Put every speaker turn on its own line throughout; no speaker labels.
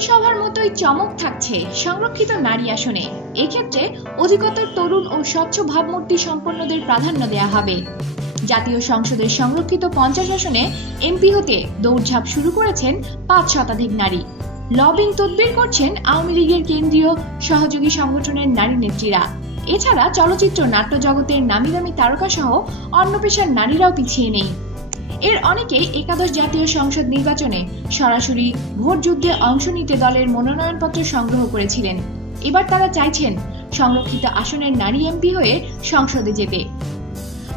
মন্ত্রিসভার মতোই চমক থাকছে সংরক্ষিত নারী আসনে। এক্ষেত্রে অধিকতর তরুণ ও স্বচ্ছ ভাবমূর্তি সম্পন্নদের প্রাধান্য দেয়া হবে। জাতীয় সংসদের সংরক্ষিত পঞ্চাশ আসনে এমপি হতে দৌড়ঝাঁপ শুরু করেছেন পাঁচ শতাধিক নারী। লবিং তদবির করছেন আওয়ামী লীগের কেন্দ্রীয় সহযোগী সংগঠনের নারী নেত্রীরা। এছাড়া চলচ্চিত্র নাট্য জগতের নামি দামি তারকা সহ অন্য পেশার নারীরাও পিছিয়ে নেই। এর অনেকেই একাদশ জাতীয় সংসদ নির্বাচনে সরাসরি ভোট যুদ্ধে অংশ নিতে দলের মনোনয়নপত্র সংগ্রহ করেছিলেন। এবার তারা চাইছেন সংরক্ষিত আসনের নারী এমপি হয়ে সংসদে যেতে।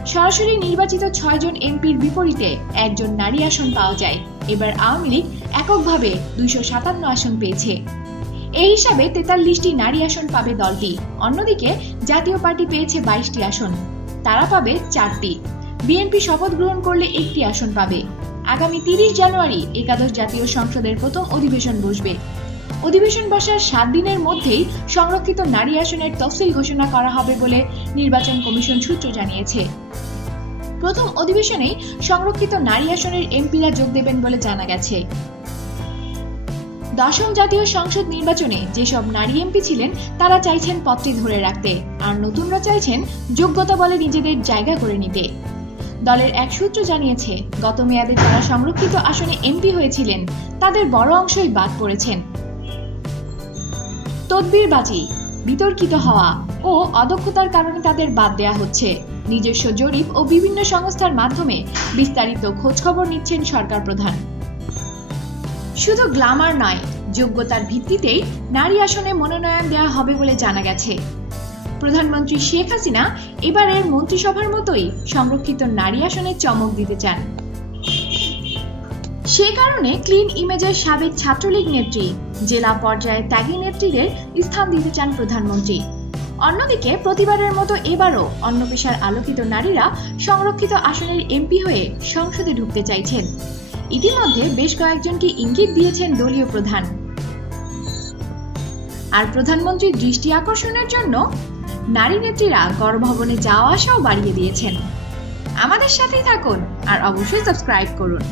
সরাসরি নির্বাচিত ছয়জন এমপির বিপরীতে একজন নারী আসন পাওয়া যায়। এবার আওয়ামী লীগ এককভাবে দুইশো সাতান্ন আসন পেয়েছে। এই হিসাবে তেতাল্লিশটি নারী আসন পাবে দলটি। অন্যদিকে জাতীয় পার্টি পেয়েছে বাইশটি আসন। তারা পাবে চারটি। বিএনপি শপথ গ্রহণ করলে একটি আসন পাবে। আগামী তিরিশ জানুয়ারি একাদশ জাতীয় সংসদের প্রথম অধিবেশন বসবে। অধিবেশন বসার সাত দিনের মধ্যেই সংরক্ষিত নারী আসনের তফসিল ঘোষণা করা হবে বলে নির্বাচন কমিশন সূত্র জানিয়েছে। প্রথম অধিবেশনেই সংরক্ষিত নারী আসনের এমপিরা যোগ দেবেন বলে জানা গেছে। দশম জাতীয় সংসদ নির্বাচনে যেসব নারী এমপি ছিলেন, তারা চাইছেন পদটি ধরে রাখতে। আর নতুনরা চাইছেন যোগ্যতা বলে নিজেদের জায়গা করে নিতে। দলের এক সূত্র জানিয়েছে, গত মেয়াদে যারা সংরক্ষিত আসনে এমপি হয়েছিলেন। তাদের বড় অংশই বাদ পড়েছেন। তদবিরবাজি, বিতর্কিত হওয়া ও অদক্ষতার কারণে তাদের বাদ দেয়া হচ্ছে। নিজস্ব জরিপ ও বিভিন্ন সংস্থার মাধ্যমে বিস্তারিত খোঁজখবর নিচ্ছেন সরকার প্রধান। শুধু গ্লামার নয়, যোগ্যতার ভিত্তিতেই নারী আসনে মনোনয়ন দেওয়া হবে বলে জানা গেছে। প্রধানমন্ত্রী শেখ হাসিনা এবারের মন্ত্রিসভার মতোই সংরক্ষিত নারী আসনে চমক দিতে চান। সে কারণে ক্লিন ইমেজের সাবেক ছাত্রলীগ নেত্রী, জেলা পর্যায়ে ত্যাগী নেত্রীদের স্থান দিতে চান প্রধানমন্ত্রী। অন্যদিকে প্রতিবারের মতো এবারও অন্য পেশার আলোকিত নারীরা সংরক্ষিত আসনের এমপি হয়ে সংসদে ঢুকতে চাইছেন। ইতিমধ্যে বেশ কয়েকজনকে ইঙ্গিত দিয়েছেন দলীয় প্রধান। আর প্রধানমন্ত্রীর দৃষ্টি আকর্ষণের জন্য নারী নেত্রীরা গণভবনে যাওয়া আসাও বাড়িয়ে দিয়েছেন। আমাদের সাথেই থাকুন আর অবশ্যই সাবস্ক্রাইব করুন।